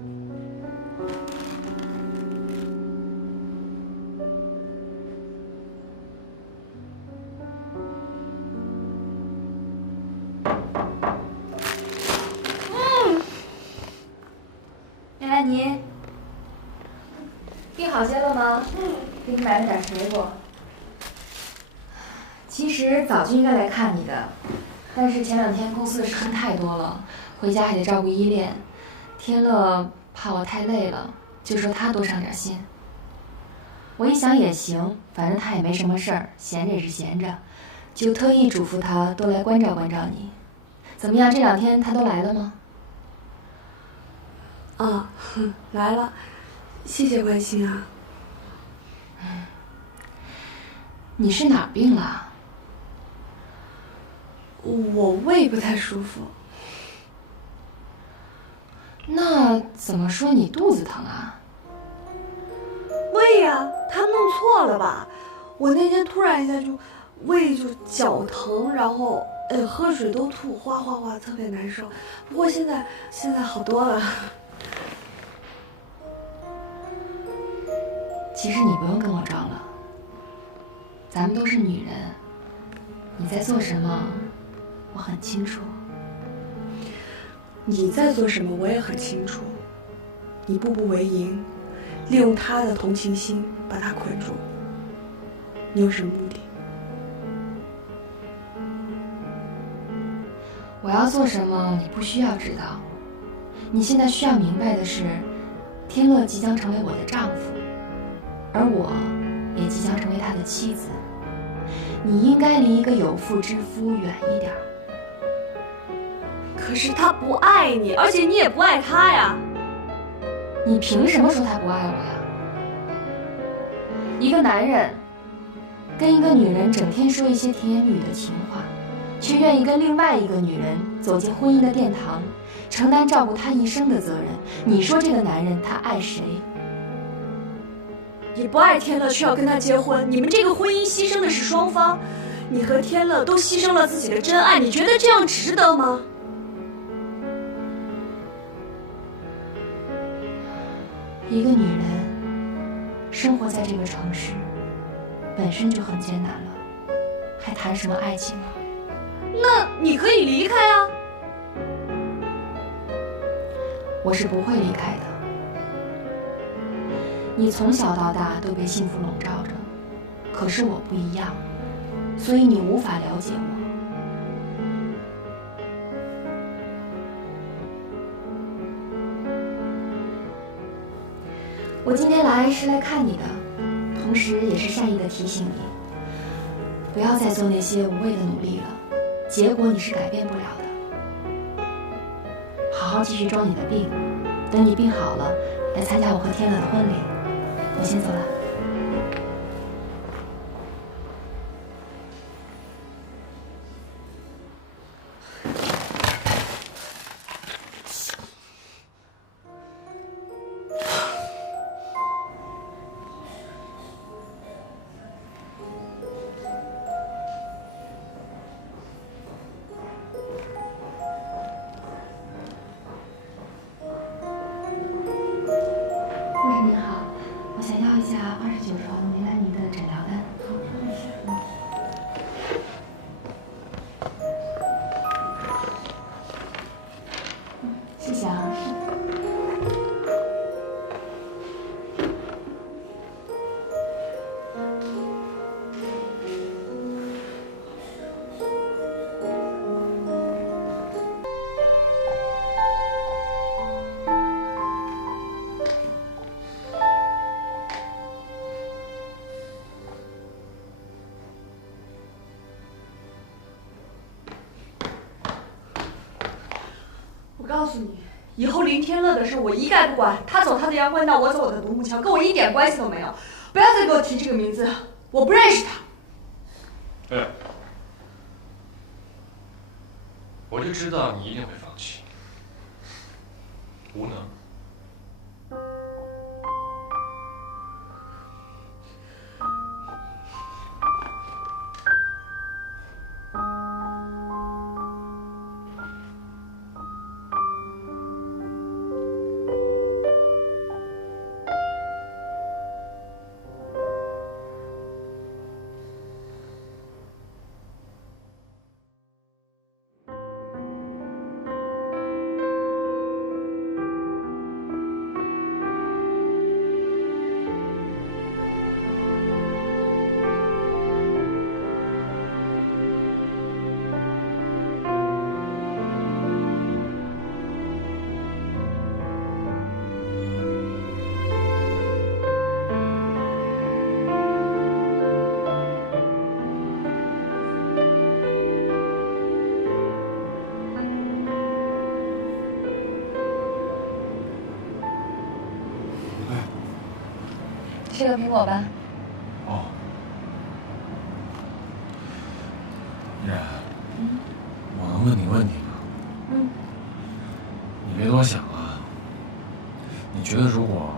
梅兰妮，病好些了吗？给你买了点水果。其实早就应该来看你的，但是前2天公司的事情太多了，回家还得照顾依恋。天乐怕我太累了，就说他多上点心。我一想也行，反正他也没什么事儿，闲着也是闲着，就特意嘱咐他多来关照关照你。怎么样，这2天他都来了吗？啊，来了，谢谢关心啊。你是哪儿病了？我胃不太舒服。那怎么说你肚子疼啊？胃呀，他弄错了吧？我那天突然一下就胃就绞疼，然后喝水都吐，哗哗哗，特别难受。不过现在好多了。其实你不用跟我装了，咱们都是女人，你在做什么，我很清楚。你在做什么，我也很清楚。你步步为营，利用他的同情心把他捆住。你有什么目的？我要做什么，你不需要知道。你现在需要明白的是，天乐即将成为我的丈夫，而我也即将成为他的妻子。你应该离一个有妇之夫远一点。可是他不爱你，而且你也不爱他呀。你凭什么说他不爱我呀？一个男人跟一个女人整天说一些甜言蜜语的情话，却愿意跟另外一个女人走进婚姻的殿堂，承担照顾她一生的责任。你说这个男人他爱谁？你不爱天乐，却要跟他结婚，你们这个婚姻牺牲的是双方，你和天乐都牺牲了自己的真爱，你觉得这样值得吗？一个女人生活在这个城市本身就很艰难了，还谈什么爱情啊？那你可以离开啊。我是不会离开的。你从小到大都被幸福笼罩着，可是我不一样，所以你无法了解我。我今天来是来看你的，同时也是善意的提醒你，不要再做那些无谓的努力了，结果你是改变不了的。好好继续装你的病，等你病好了，来参加我和天乐的婚礼。我先走了。我告诉你，以后林天乐的事我一概不管，他走他的阳关道，我走我的独木桥，跟我一点关系都没有。不要再给我提这个名字，我不认识他。对，我就知道你一定会放弃，无能。吃个苹果吧。哦。依然，我能问你问题吗？你别多想啊。你觉得如果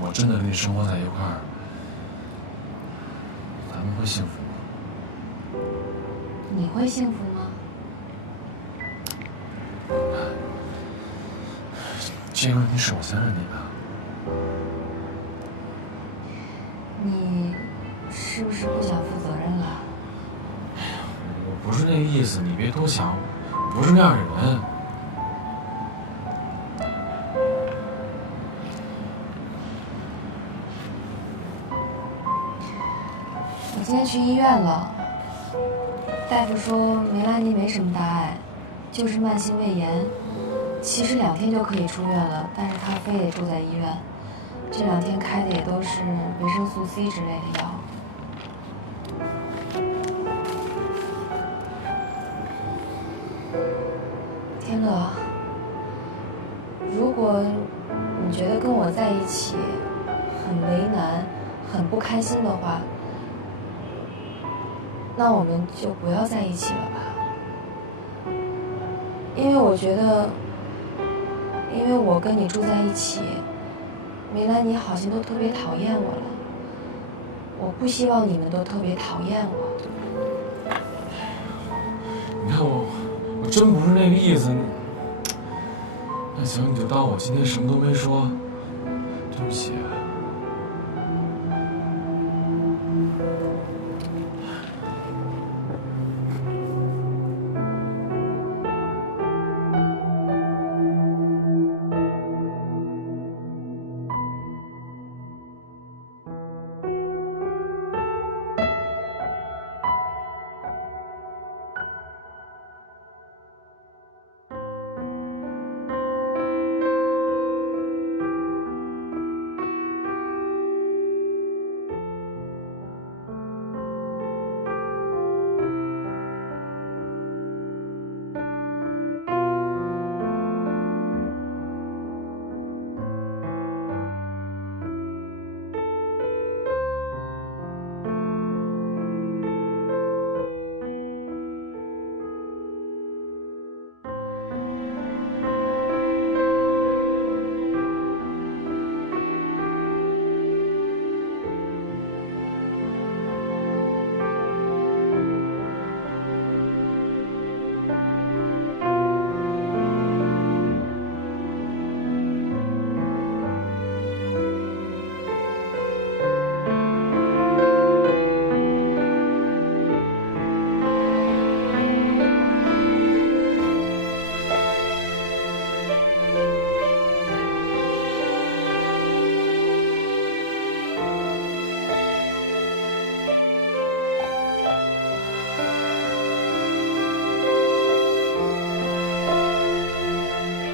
我真的跟你生活在一块儿，咱们会幸福吗？你会幸福吗？这个问题是我先问你的。你是不是不想负责任了？我不是那个意思，你别多想，我不是那样的人。我今天去医院了，大夫说梅拉尼没什么大碍，就是慢性胃炎，其实2天就可以出院了，但是他非得住在医院。这2天开的也都是维生素 C 之类的药。天乐，如果你觉得跟我在一起很为难、很不开心的话，那我们就不要在一起了吧。因为我觉得，因为我跟你住在一起，梅兰妮好像都特别讨厌我了。我不希望你们都特别讨厌我。你看我真不是那个意思。那行，你就当我今天什么都没说，对不起。